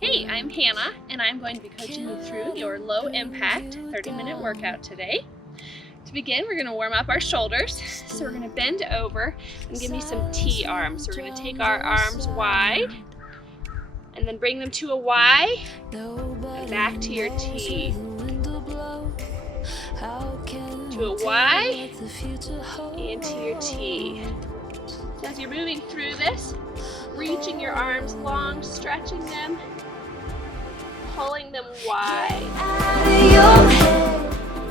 Hey, I'm Hannah, and I'm going to be coaching you through your low impact 30-minute workout today. To begin, we're going to warm up our shoulders. So we're going to bend over and give me some T arms. So we're going to take our arms wide and then bring them to a Y and back to your T. To a Y and to your T. So as you're moving through this, reaching your arms long, stretching them, pulling them wide.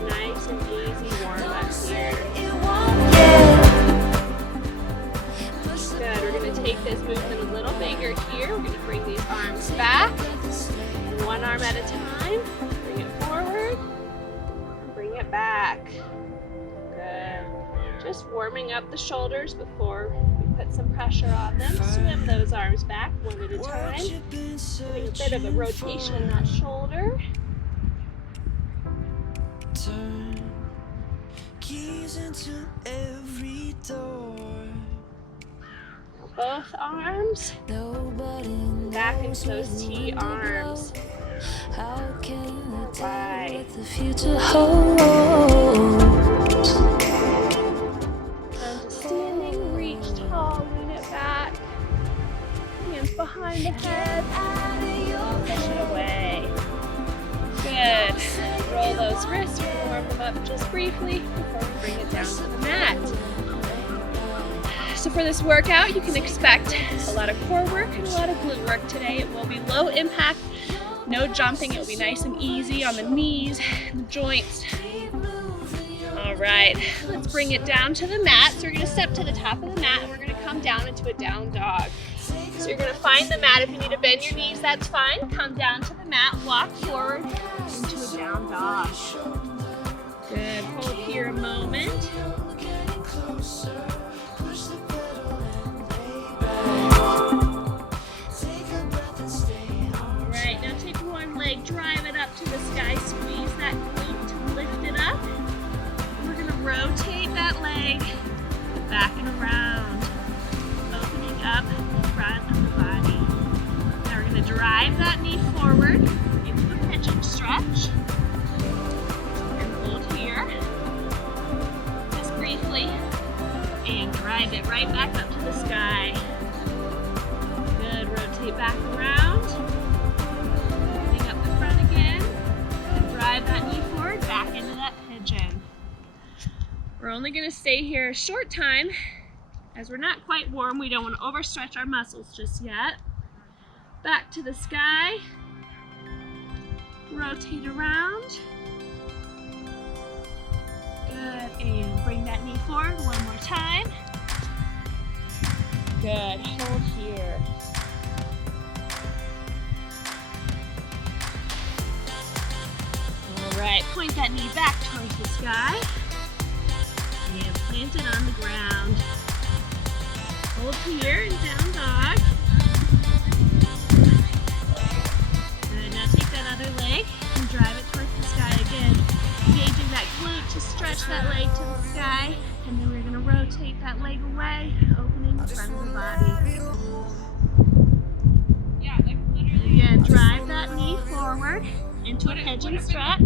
Nice and easy warm up here. Good. We're going to take this movement a little bigger here. We're going to bring these arms back, one arm at a time. Bring it forward, bring it back. Good. Just warming up the shoulders before we put some pressure on them. Swim those arms back one at a time. Doing a bit of a rotation in that shoulder. Turn keys into every door. Both arms back into those T arms. Right. The future holds. And to standing, reach tall, lean it back. Hands behind the head. Push it away. Good. Roll those wrists, warm them up just briefly before we bring it down to the mat. So for this workout, you can expect a lot of core work and a lot of glute work today. It will be low impact, no jumping. It will be nice and easy on the knees and the joints. All right, let's bring it down to the mat. So we're going to step to the top of the mat and we're going to come down into a down dog. So you're going to find the mat. If you need to bend your knees, that's fine. Come down to the mat, walk forward into a down dog. Good, hold here a moment. Alright, now take one leg, drive it up to the sky, squeeze that glute to lift it up. We're going to rotate that leg back and around, opening up the front of the body. Now we're going to drive that knee forward into a pigeon stretch. And hold here, just briefly, and drive it right back up to the sky. Good, rotate back around, opening up the front again, and drive that knee forward, back into that pigeon. We're only going to stay here a short time, as we're not quite warm. We don't want to overstretch our muscles just yet. Back to the sky, rotate around. Good, and bring that knee forward one more time. Good, hold here. All right, point that knee back towards the sky and plant it on the ground. Hold here in down dog. Good, now take that other leg and drive it towards the sky again. Engaging that glute to stretch that leg to the sky, and then we're going to rotate that leg away, opening the front of the body. Yeah, like literally. Again, drive that knee forward into a pigeon stretch,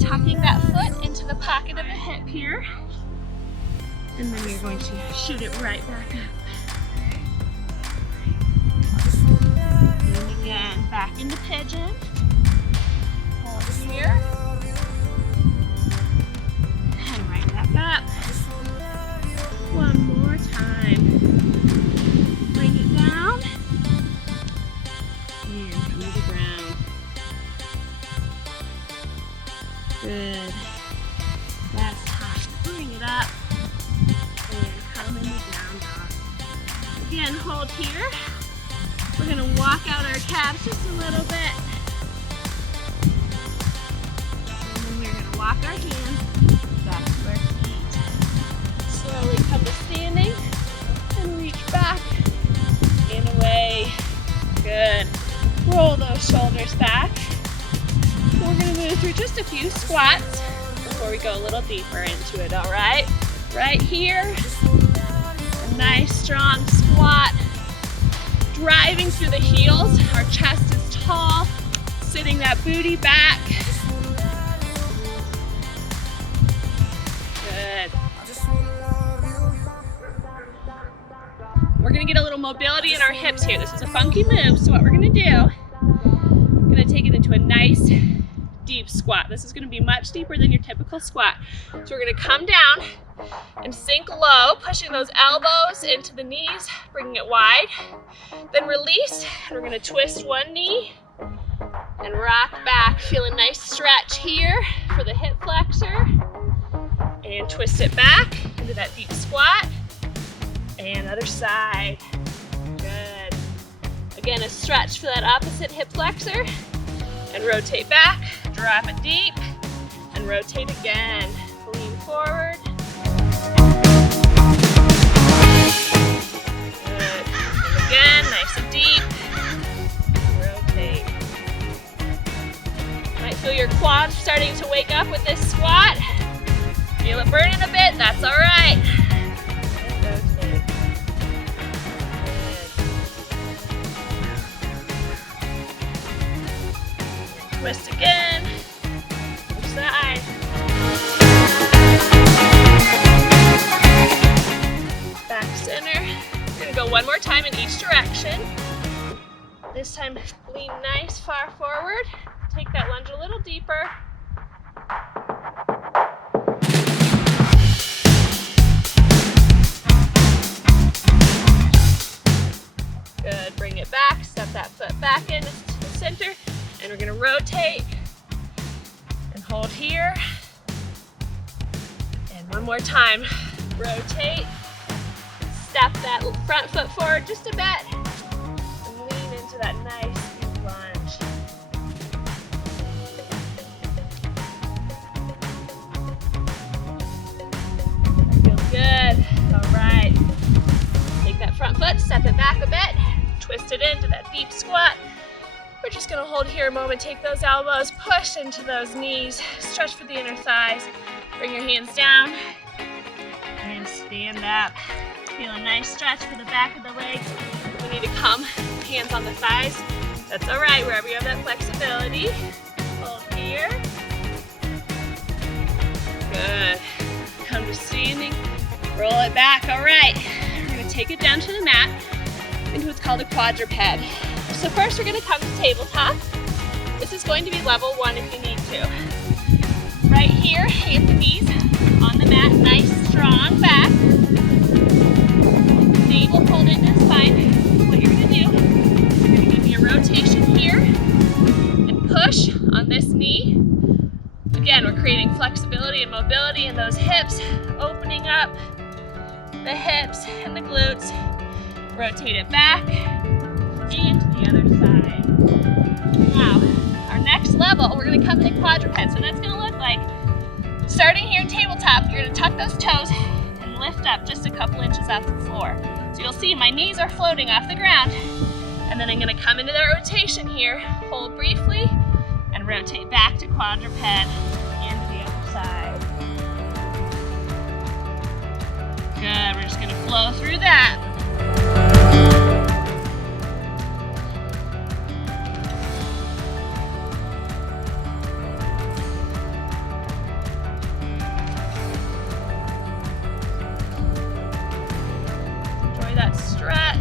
tucking that foot into the pocket of the hip here, and then you're going to shoot it right back up. And again, back into pigeon. Hold here. And right back up. One more time. Bring it down. And come to the ground. Good. Last time. Bring it up. And come in the down dog. Again, hold here. We're going to walk out our calves just a little bit. And then we're going to walk our hands back to our feet. Slowly come to standing and reach back and away. Good. Roll those shoulders back. We're going to move through just a few squats before we go a little deeper into it, all right? Right here, a nice strong squat. driving through the heels. Our chest is tall, sitting that booty back. Good. We're gonna get a little mobility in our hips here. This is a funky move, so what we're gonna do, we're gonna take it into a nice deep squat. This is gonna be much deeper than your typical squat. So we're gonna come down and sink low, pushing those elbows into the knees, bringing it wide. Then release, and we're gonna twist one knee and rock back. Feel a nice stretch here for the hip flexor. And twist it back into that deep squat. And other side. Good. Again, a stretch for that opposite hip flexor. And rotate back, drop it deep, and rotate again. Lean forward. Good. And again, nice and deep. Rotate. Might feel your quads starting to wake up with this squat. Feel it burning a bit, that's all right. Rotate. Good. Twist again. Other side. Back center. We're gonna go one more time in each direction. This time, lean nice far forward. Take that lunge a little deeper. Good, bring it back, step that foot back in to the center, and we're gonna rotate and hold here. And one more time, rotate, step that front foot forward just a bit, and lean into that nice deep lunge. Feels good, all right. Take that front foot, step it back a bit, twist it into that deep squat. We're just gonna hold here a moment, take those elbows, push into those knees, stretch for the inner thighs, bring your hands down, and stand up. Feel a nice stretch for the back of the legs. We need to come, hands on the thighs. That's all right, wherever you have that flexibility. Hold here. Good. Come to standing, roll it back, all right. We're gonna take it down to the mat into what's called a quadruped. So first we're gonna come to tabletop. This is going to be level 1 if you need to. Right here, hands and knees on the mat, nice strong back. Navel pulled into the spine. What you're gonna do, you're gonna give me a rotation here and push on this knee. Again, we're creating flexibility and mobility in those hips, opening up the hips and the glutes. Rotate it back and to the other side. Now, our next level, we're gonna come into quadruped. So that's gonna look like, starting here in tabletop, you're gonna tuck those toes and lift up just a couple inches off the floor. So you'll see my knees are floating off the ground. And then I'm gonna come into that rotation here, hold briefly, and rotate back to quadruped and to the other side. Good, we're just gonna flow through that. Enjoy that stretch.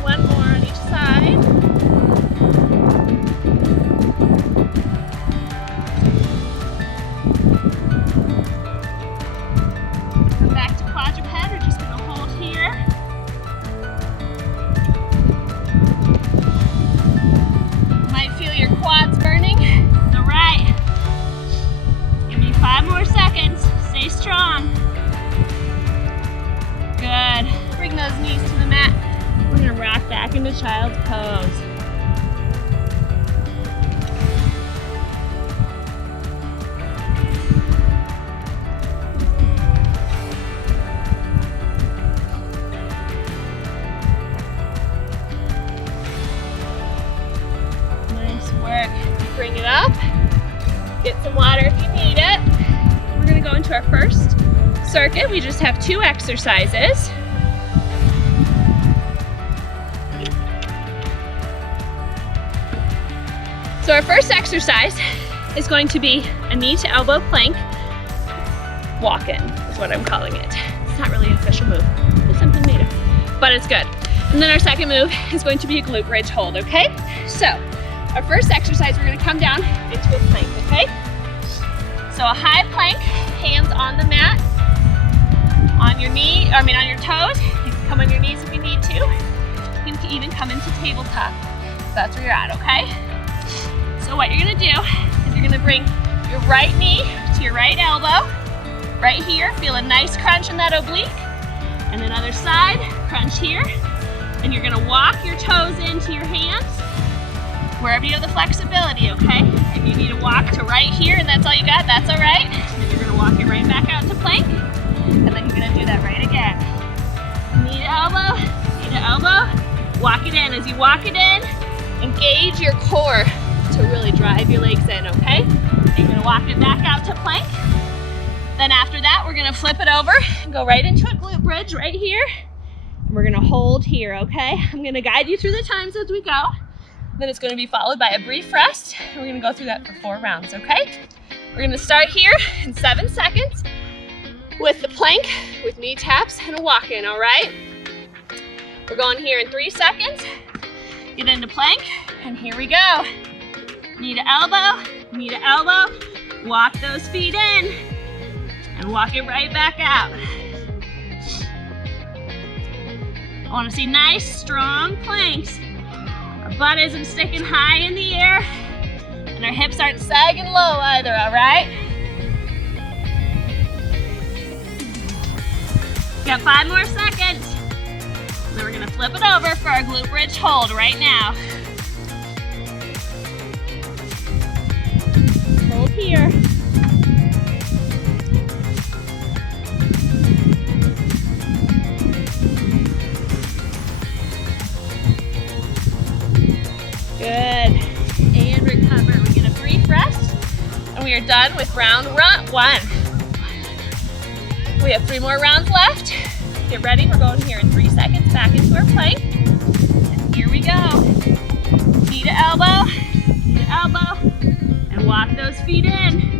One more on each side. Come back to quadruped. We're just going to hold here. Might feel your quads burning. All right. Give me 5 more seconds. Stay strong. Good. Bring those knees to the mat. We're gonna rock back into child's pose. bring it up. Get some water if you need it. We're gonna go into our first circuit. We just have 2 exercises. So our first exercise is going to be a knee to elbow plank walk-in, is what I'm calling it. It's not really an official move, it's something made up, but it's good. And then our second move is going to be a glute bridge hold, okay? So our first exercise, we're gonna come down into a plank, okay? So a high plank, hands on the mat, on your on your toes. You can come on your knees if you need to. You can even come into tabletop if that's where you're at, okay? So what you're gonna do is you're gonna bring your right knee to your right elbow, right here. Feel a nice crunch in that oblique. And then other side, crunch here. And you're gonna walk your toes into your hands, wherever you have the flexibility, okay? If you need to walk to right here and that's all you got, that's all right. Then you're gonna walk it right back out to plank. And then you're gonna do that right again. Knee to elbow, walk it in. As you walk it in, engage your core to really drive your legs in, okay? You're gonna walk it back out to plank. Then after that, we're gonna flip it over and go right into a glute bridge right here. And we're gonna hold here, okay? I'm gonna guide you through the times as we go. Then it's gonna be followed by a brief rest. And we're gonna go through that for 4 rounds, okay? We're gonna start here in 7 seconds with the plank, with knee taps and a walk-in, all right? We're going here in 3 seconds. Get into plank, and here we go. Knee to elbow, walk those feet in, and walk it right back out. I wanna see nice, strong planks. Our butt isn't sticking high in the air, and our hips aren't sagging low either, all right? Got 5 more seconds. Then we're gonna flip it over for our glute bridge hold right now. Hold here. Good. And recover. We get a brief rest. And we are done with round 1. We have 3 more rounds left. Get ready. We're going here in 3 seconds back into our plank. And here we go. Knee to elbow, and walk those feet in.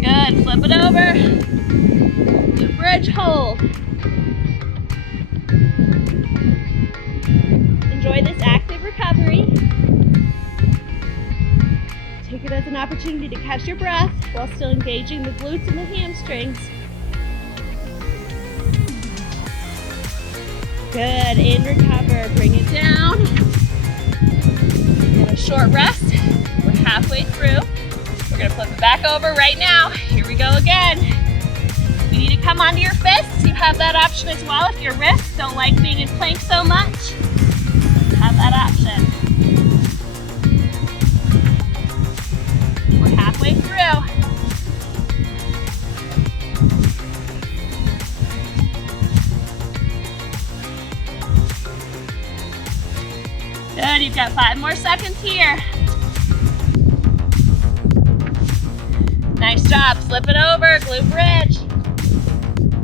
Good, flip it over. The bridge hold. Enjoy this active recovery. Take it as an opportunity to catch your breath while still engaging the glutes and the hamstrings. Good, and recover. Bring it down. Get a short rest. We're halfway through. We're gonna flip it back over right now. Here we go again. You need to come onto your fists. You have that option as well if your wrists don't like being in plank so much. Have that option. We're halfway through. Good, you've got 5 more seconds here. Nice job, flip it over, glute bridge.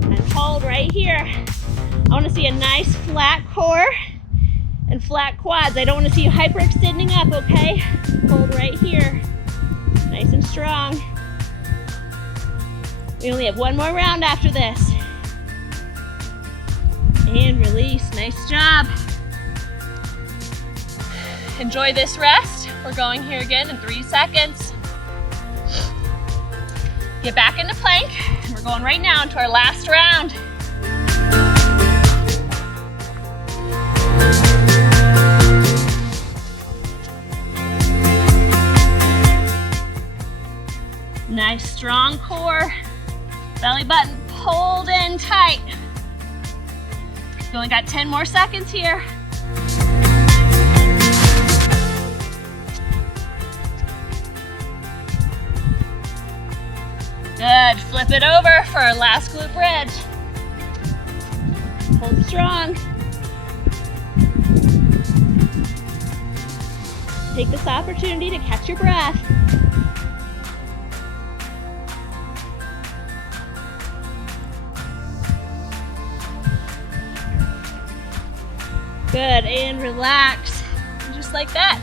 And hold right here. I wanna see a nice flat core and flat quads. I don't want to see you hyperextending up, okay? Hold right here. Nice and strong. We only have 1 more round after this. And release, nice job. Enjoy this rest. We're going here again in 3 seconds. Get back into plank. We're going right now into our last round. Nice strong core, belly button pulled in tight. We only got 10 more seconds here. Good, flip it over for our last glute bridge. Hold strong. Take this opportunity to catch your breath. Good, and relax. And just like that,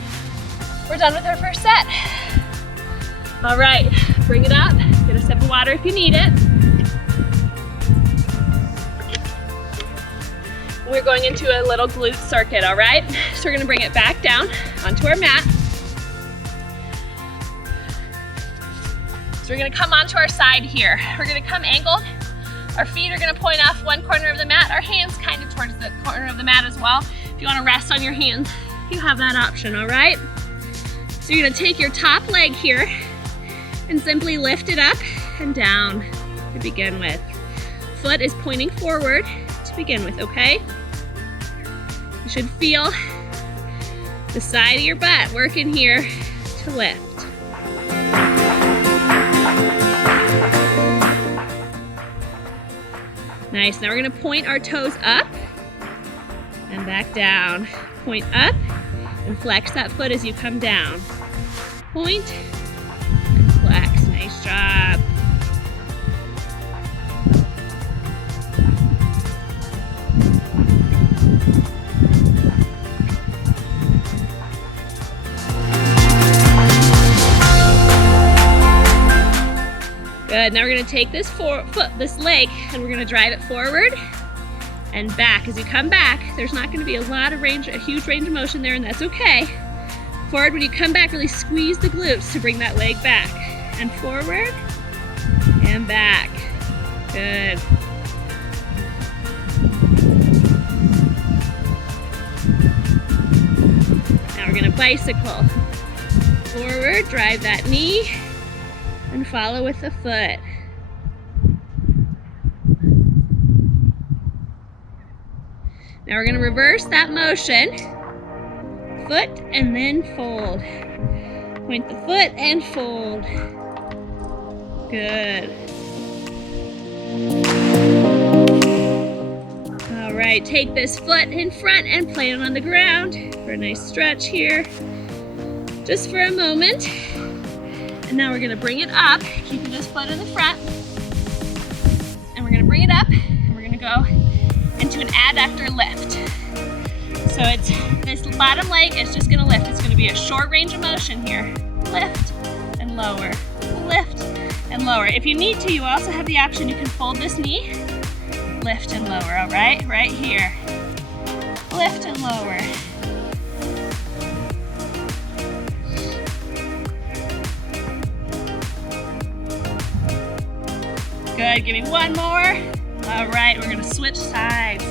we're done with our first set. All right, bring it up. Get a sip of water if you need it. We're going into a little glute circuit, all right? So we're gonna bring it back down onto our mat. So we're gonna come onto our side here. We're gonna come angled. Our feet are gonna point off one corner of the mat. Our hands kind of towards the corner of the mat as well. If you wanna rest on your hands, you have that option, all right? So you're gonna take your top leg here and simply lift it up and down to begin with. Foot is pointing forward to begin with, okay? You should feel the side of your butt working here to lift. Nice, now we're gonna point our toes up and back down. Point up and flex that foot as you come down. Point and flex, nice job. Good, now we're gonna take this leg and we're gonna drive it forward and back. As you come back, there's not gonna be a huge range of motion there, and that's okay. Forward, when you come back, really squeeze the glutes to bring that leg back. And forward and back. Good. Now we're gonna bicycle. Forward, drive that knee, and follow with the foot. Now we're gonna reverse that motion. Foot and then fold. Point the foot and fold. Good. All right, take this foot in front and plant it on the ground for a nice stretch here. Just for a moment. And now we're gonna bring it up, keeping this foot in the front. And we're gonna bring it up, and we're gonna go into an adductor lift. So this bottom leg is just gonna lift. It's gonna be a short range of motion here. Lift and lower, lift and lower. If you need to, you also have the option, you can fold this knee, lift and lower, all right? Right here, lift and lower. Good, give me one more. All right, we're gonna switch sides.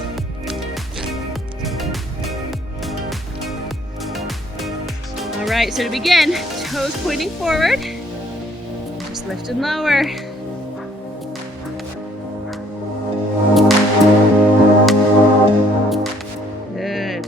All right, so to begin, toes pointing forward, just lift and lower. Good.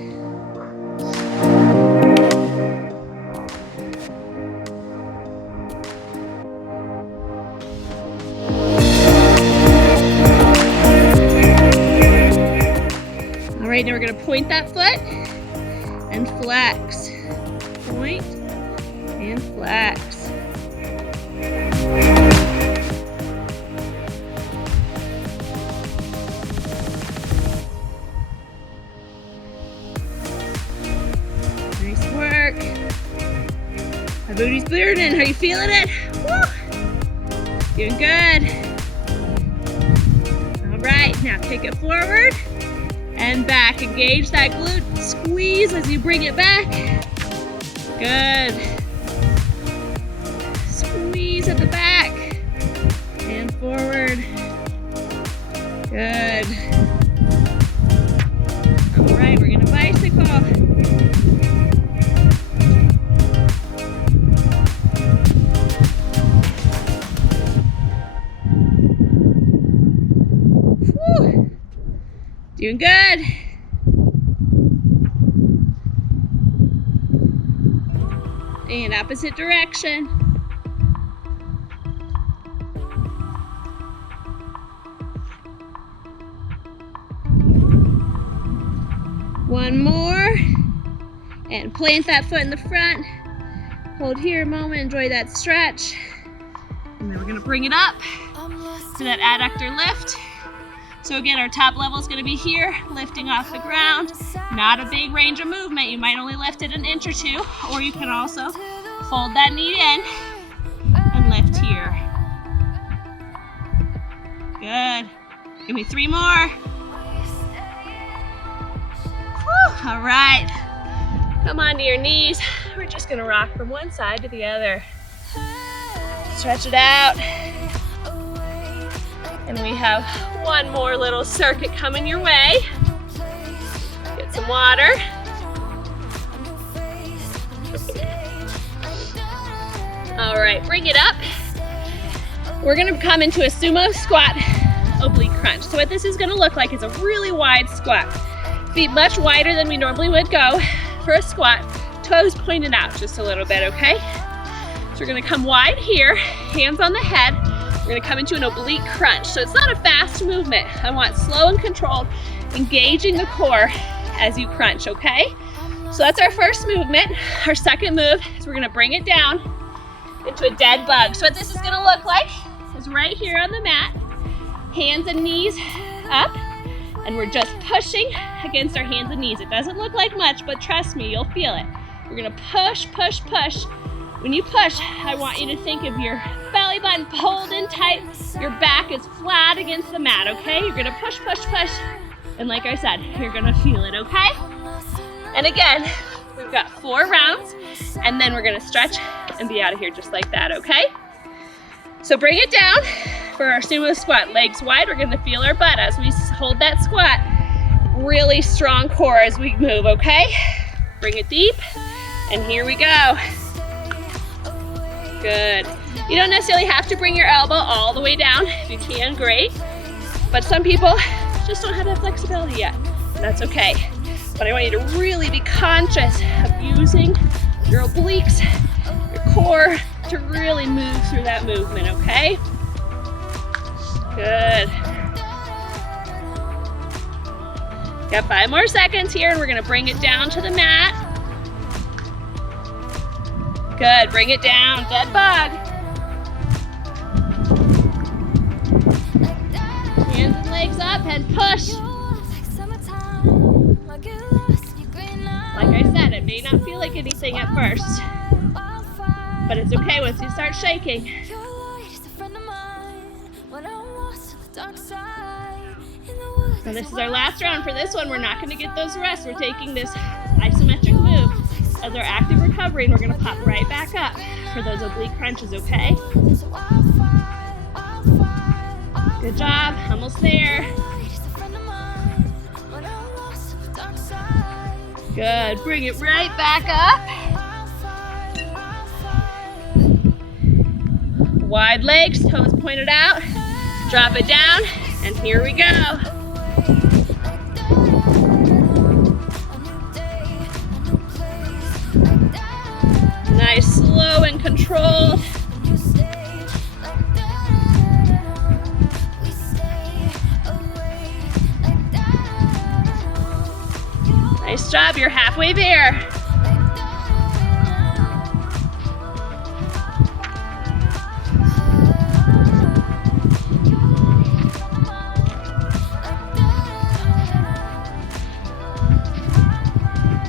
All right, now we're gonna point that foot and flex. Point and flex. Nice work. My booty's burning. Are you feeling it? Woo! Doing good. All right, now kick it forward and back. Engage that glute. Squeeze as you bring it back. Good. Squeeze at the back and forward. Good. All right, we're gonna bicycle. Whew. Doing good. And opposite direction. One more. And plant that foot in the front. Hold here a moment, enjoy that stretch. And then we're gonna bring it up to that adductor lift. So again, our top level is gonna be here, lifting off the ground. Not a big range of movement. You might only lift it an inch or two, or you can also fold that knee in and lift here. Good. Give me 3 more. Whew, all right. Come onto your knees. We're just gonna rock from one side to the other. Stretch it out. And we have one more little circuit coming your way. Get some water. All right, bring it up. We're gonna come into a sumo squat oblique crunch. So what this is gonna look like is a really wide squat. Feet much wider than we normally would go for a squat. Toes pointed out just a little bit, okay? So we're gonna come wide here, hands on the head. We're gonna come into an oblique crunch. So it's not a fast movement. I want slow and controlled, engaging the core as you crunch, okay? So that's our first movement. Our second move is we're gonna bring it down into a dead bug. So what this is gonna look like is right here on the mat, hands and knees up, and we're just pushing against our hands and knees. It doesn't look like much, but trust me, you'll feel it. We're gonna push, push, push. When you push, I want you to think of your belly button pulled in tight, your back is flat against the mat, okay? You're gonna push, push, push, and like I said, you're gonna feel it, okay? And again, we've got 4 rounds, and then we're gonna stretch and be out of here just like that, okay? So bring it down for our sumo squat. Legs wide, we're gonna feel our butt as we hold that squat. Really strong core as we move, okay? Bring it deep, and here we go. Good. You don't necessarily have to bring your elbow all the way down. If you can, great. But some people just don't have that flexibility yet. And that's okay. But I want you to really be conscious of using your obliques, your core, to really move through that movement, okay? Good. Got 5 more seconds here, and we're gonna bring it down to the mat. Good, bring it down, dead bug. Hands and legs up and push. Like I said, it may not feel like anything at first, but it's okay once you start shaking. So this is our last round. For this one, we're not gonna get those rests. We're taking this isometric move as our active recovery, and we're gonna pop right back up for those oblique crunches, okay? Good job, almost there. Good, bring it right back up. Wide legs, toes pointed out. Drop it down, and here we go. Nice, slow and controlled. Nice job, you're halfway there.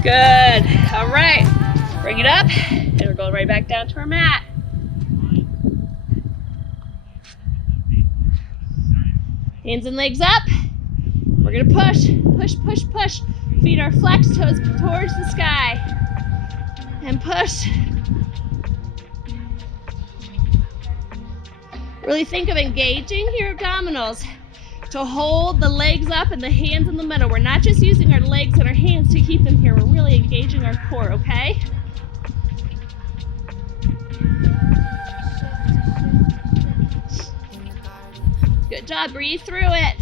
Good, all right, bring it up, and we're going right back down to our mat. Hands and legs up. We're gonna push, push, push, push. Feet are flexed, toes towards the sky. And push. Really think of engaging your abdominals to hold the legs up and the hands in the middle. We're not just using our legs and our hands to keep them here. We're really engaging our core, okay? Good job, breathe through it.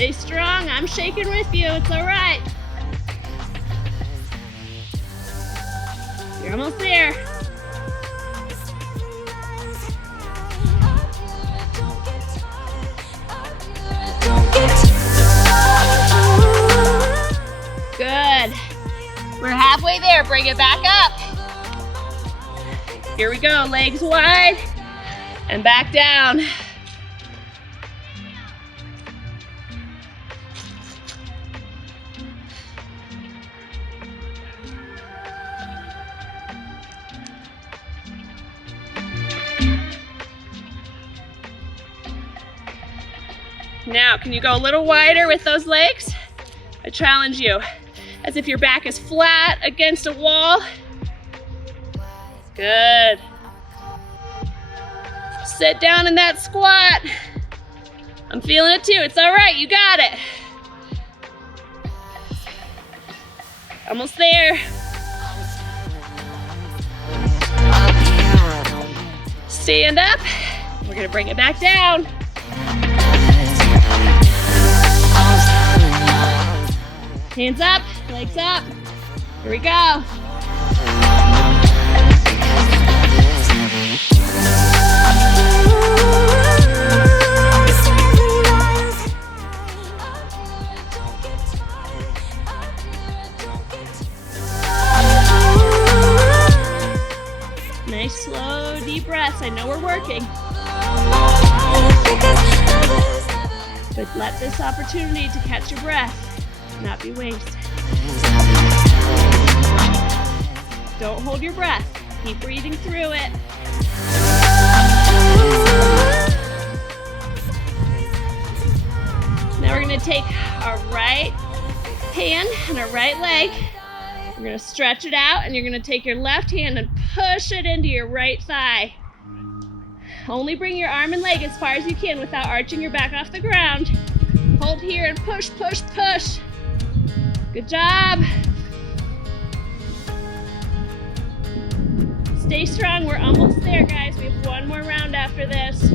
Stay strong. I'm shaking with you. It's all right. You're almost there. Good. We're halfway there. Bring it back up. Here we go. Legs wide and back down. Now, can you go a little wider with those legs? I challenge you, as if your back is flat against a wall. Good. Sit down in that squat. I'm feeling it too. It's all right, you got it. Almost there. Stand up. We're gonna bring it back down. Hands up, legs up. Here we go. Nice, slow, deep breaths. I know we're working. But let this opportunity to catch your breath not be wasted. Don't hold your breath. Keep breathing through it. Now we're going to take our right hand and our right leg. We're going to stretch it out, and you're going to take your left hand and push it into your right thigh. Only bring your arm and leg as far as you can without arching your back off the ground. Hold here and push, push, push. Good job. Stay strong. We're almost there, guys. We have one more round after this.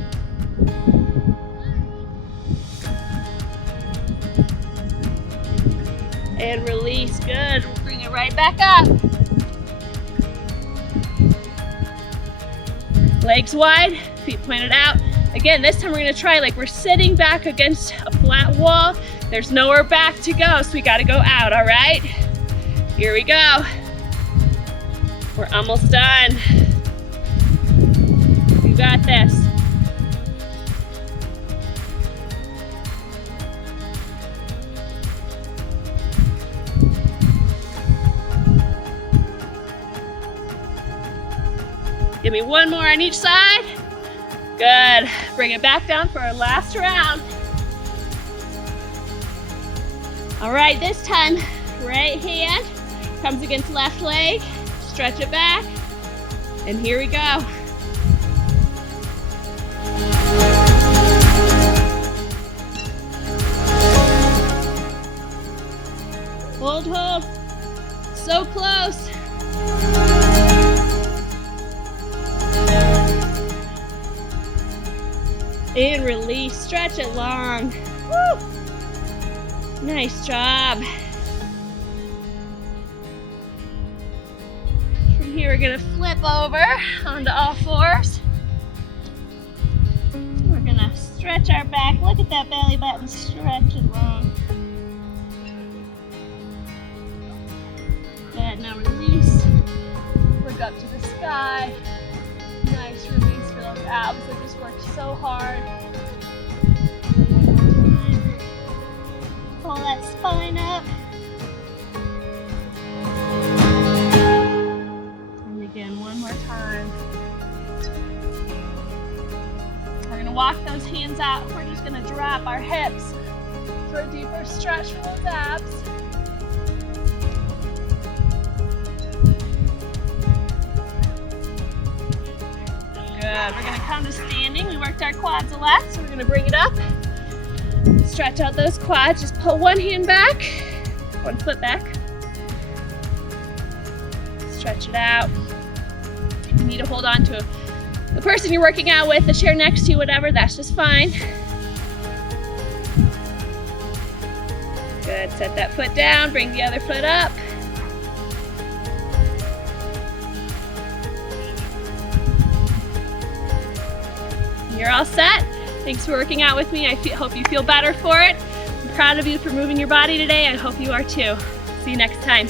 And release. Good. We'll bring it right back up. Legs wide, feet pointed out. Again, this time we're gonna try like we're sitting back against a flat wall. There's nowhere back to go, so we gotta go out, all right? Here we go. We're almost done. You got this. Give me one more on each side. Good. Bring it back down for our last round. All right, this time, right hand comes against left leg. Stretch it back. And here we go. Hold, hold. So close. And release, stretch it long. Woo! Nice job. From here, we're gonna flip over onto all fours. We're gonna stretch our back. Look at that belly button, stretch it long. Good, now release. Look up to the sky. Nice release for those abs that just worked so hard. One more time. Pull that spine up. And again, one more time. We're going to walk those hands out. We're just going to drop our hips for a deeper stretch for those abs. Good. We're going to come to standing. We worked our quads a lot, so we're going to bring it up. Stretch out those quads. Just pull one hand back, one foot back. Stretch it out. If you need to hold on to the person you're working out with, the chair next to you, whatever, that's just fine. Good, set that foot down, bring the other foot up. You're all set. Thanks for working out with me. I hope you feel better for it. I'm proud of you for moving your body today. I hope you are too. See you next time.